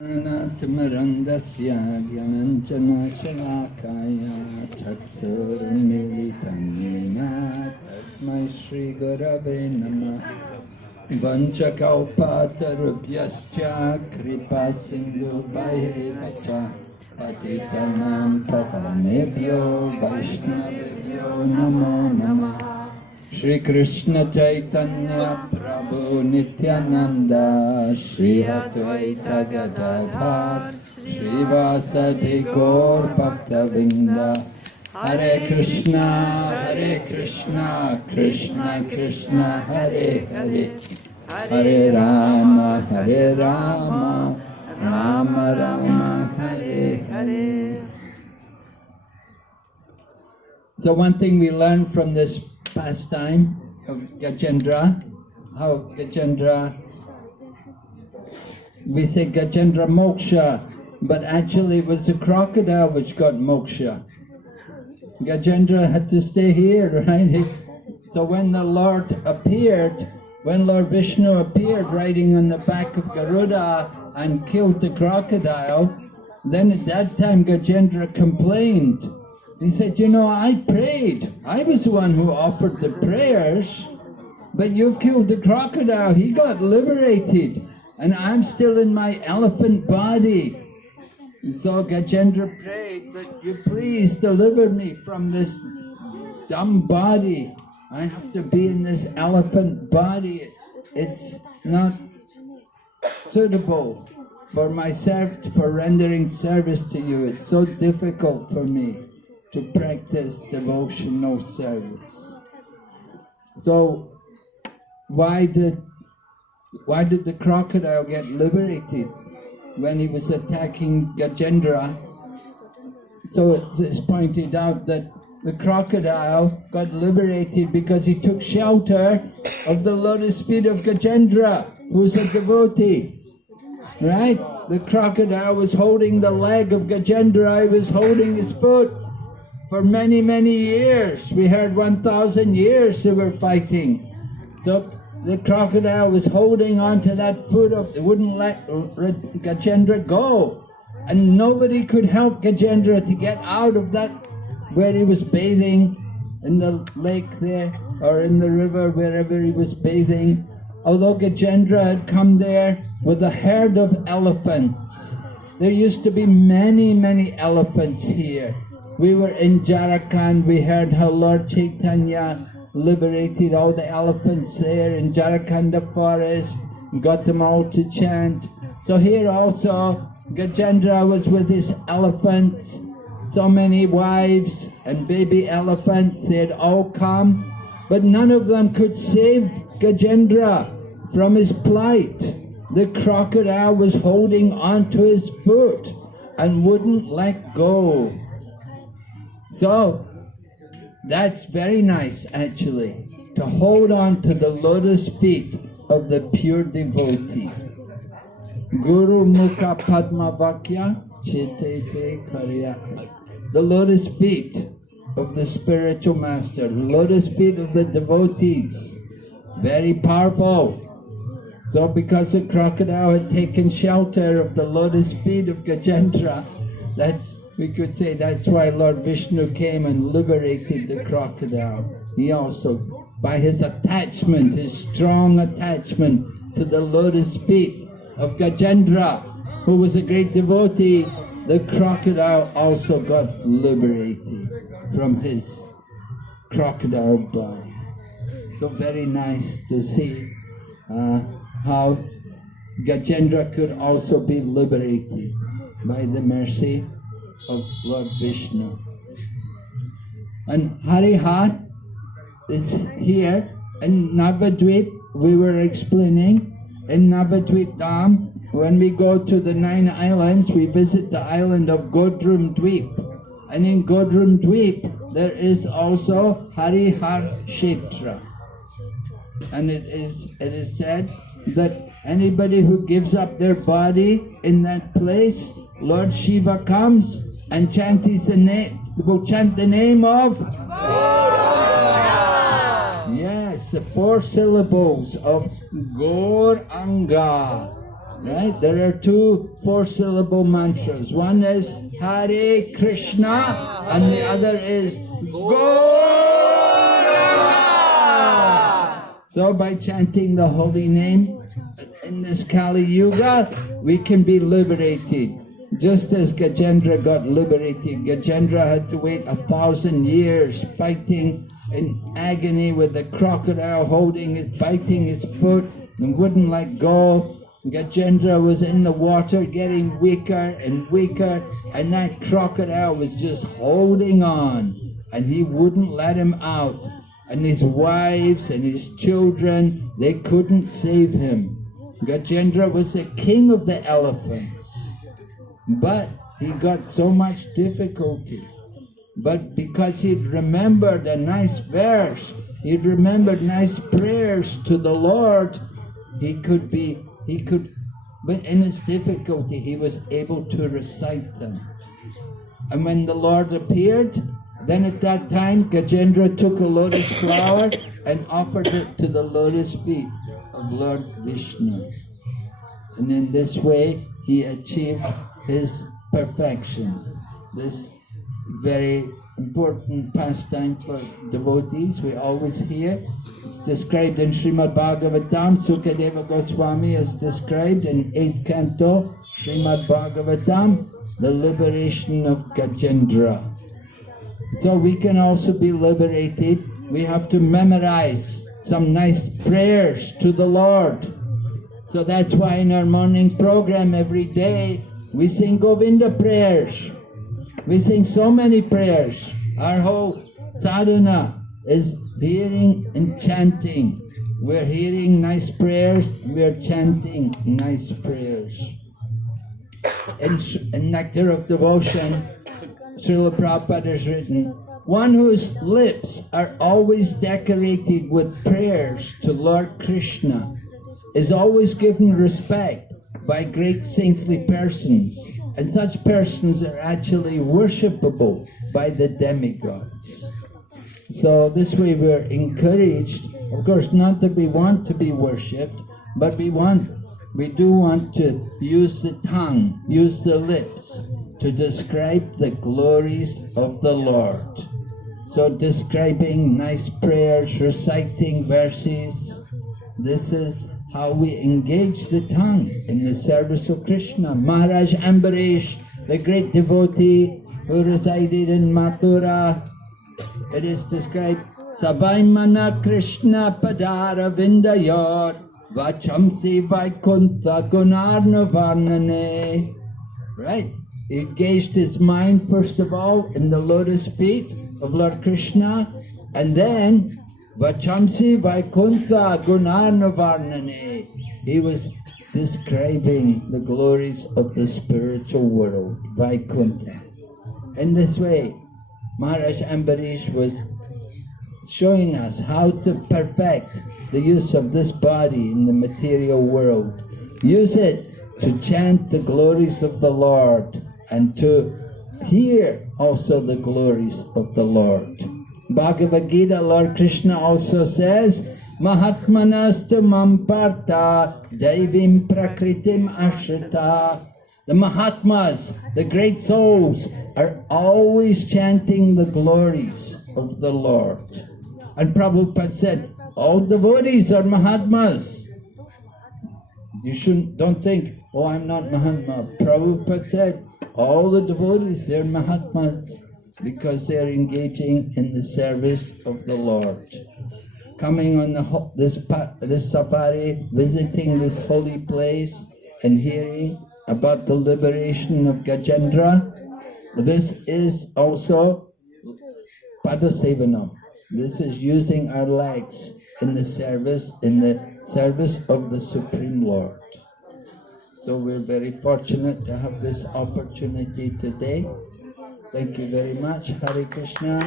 Anatmarandasya Gyananjana Shalakaya Chaksurnilitam Yena Tasmai Shri Gurave Namah Vanchakalpatarubhyascha Kripa Sindhu Bhaivacha Patitanam Pavanebhyo Vaishnavebhyo Namo Namah Shri Krishna Chaitanya Prabhu Nityananda Shri Advaita Gadadhar Shri Vasadi Gaur Bhaktavinda Hare Krishna Krishna Krishna Hare Hare Hare Rama Rama Rama Hare Hare. So one thing we learned from this pastime of Gajendra, how Gajendra, we say Gajendra Moksha, but actually it was the crocodile which got Moksha. Gajendra had to stay here, right? So when the Lord appeared, when Lord Vishnu appeared riding on the back of Garuda and killed the crocodile, then at that time Gajendra complained. He said, you know, I prayed. I was the one who offered the prayers, but you've killed the crocodile. He got liberated, and I'm still in my elephant body. And so Gajendra prayed that you please deliver me from this dumb body. I have to be in this elephant body. It's not suitable for my for rendering service to you. It's so difficult for me to practice devotional service. So why did the crocodile get liberated when he was attacking Gajendra? So it's pointed out that the crocodile got liberated because he took shelter of the lotus feet of Gajendra, who was a devotee. Right? The crocodile was holding the leg of Gajendra, he was holding his foot. For many, many years, we heard 1,000 years they were fighting. So the crocodile was holding on to that foot of, they wouldn't let Gajendra go. And nobody could help Gajendra to get out of that, where he was bathing, in the lake there, or in the river, wherever he was bathing. Although Gajendra had come there with a herd of elephants. There used to be many, many elephants here. We were in Jharkhand, we heard how Lord Chaitanya liberated all the elephants there in Jharkhand forest, got them all to chant. So here also, Gajendra was with his elephants, so many wives and baby elephants, they had all come, but none of them could save Gajendra from his plight. The crocodile was holding onto his foot and wouldn't let go. So, that's very nice actually, to hold on to the lotus feet of the pure devotee. Guru Mukha Padma Vakya Chitete Karya. The lotus feet of the spiritual master, the lotus feet of the devotees. Very powerful. So because the crocodile had taken shelter of the lotus feet of Gajendra, we could say that's why Lord Vishnu came and liberated the crocodile. He also, by his attachment, his strong attachment to the lotus feet of Gajendra, who was a great devotee, the crocodile also got liberated from his crocodile body. So very nice to see how Gajendra could also be liberated by the mercy of Lord Vishnu. And Harihar is here in Navadvip. We were explaining in Navadvip Dham, when we go to the 9 islands, we visit the island of Godrum Dweep. And in Godrum Dweep, there is also Harihar Kshetra. And it is said that anybody who gives up their body in that place, Lord Shiva comes and will chant the name of Gauranga. Yes, the 4 syllables of Gauranga. Right? There are two four-syllable mantras. One is Hare Krishna and the other is Govinda. So by chanting the holy name in this Kali Yuga, we can be liberated. Just as Gajendra got liberated, Gajendra had to wait 1,000 years fighting in agony with the crocodile biting his foot and wouldn't let go. Gajendra was in the water getting weaker and weaker, and that crocodile was just holding on, and he wouldn't let him out. And his wives and his children, they couldn't save him. Gajendra was the king of the elephants. But he got so much difficulty. But because he'd remembered a nice verse, he'd remembered nice prayers to the Lord, but in his difficulty, he was able to recite them. And when the Lord appeared, then at that time, Gajendra took a lotus flower and offered it to the lotus feet of Lord Vishnu. And in this way, he achieved his perfection. This very important pastime for devotees, we always hear. It's described in Srimad Bhagavatam. Sukadeva Goswami has described in 8th canto, Srimad Bhagavatam, the liberation of Gajendra. So we can also be liberated. We have to memorize some nice prayers to the Lord. So that's why in our morning program every day, we sing Govinda prayers. We sing so many prayers. Our whole sadhana is hearing and chanting. We're hearing nice prayers, we're chanting nice prayers. In Nectar of Devotion, Srila Prabhupada has written, one whose lips are always decorated with prayers to Lord Krishna is always given respect by great saintly persons, and such persons are actually worshipable by the demigods. So this way we're encouraged, of course not that we want to be worshipped, but we do want to use the tongue, use the lips to describe the glories of the Lord. So describing nice prayers, reciting verses, this is how we engage the tongue in the service of Krishna. Maharaj Ambarish, the great devotee who resided in Mathura, it is described, Sabaimana Krishna Padara Vindayot Vachamsi Vaikuntha Gunarna Varnane. Right? He engaged his mind first of all in the lotus feet of Lord Krishna, and then Vachamsi Vaikuntha Gunarna Varnane. He was describing the glories of the spiritual world, Vaikuntha. In this way, Maharaj Ambarish was showing us how to perfect the use of this body in the material world. Use it to chant the glories of the Lord and to hear also the glories of the Lord. Bhagavad Gita, Lord Krishna also says, Mahatmanastu mamparta daivim prakritim ashrita. The Mahatmas, the great souls, are always chanting the glories of the Lord. And Prabhupada said, all devotees are Mahatmas. Don't think, oh, I'm not Mahatma. Prabhupada said, all the devotees, they're Mahatmas because they're engaging in the service of the Lord. Coming on this safari, visiting this holy place and hearing about the liberation of Gajendra, this is also Padasevanam. This is using our legs in the service of the Supreme Lord. So we're very fortunate to have this opportunity today. Thank you very much. Hare Krishna.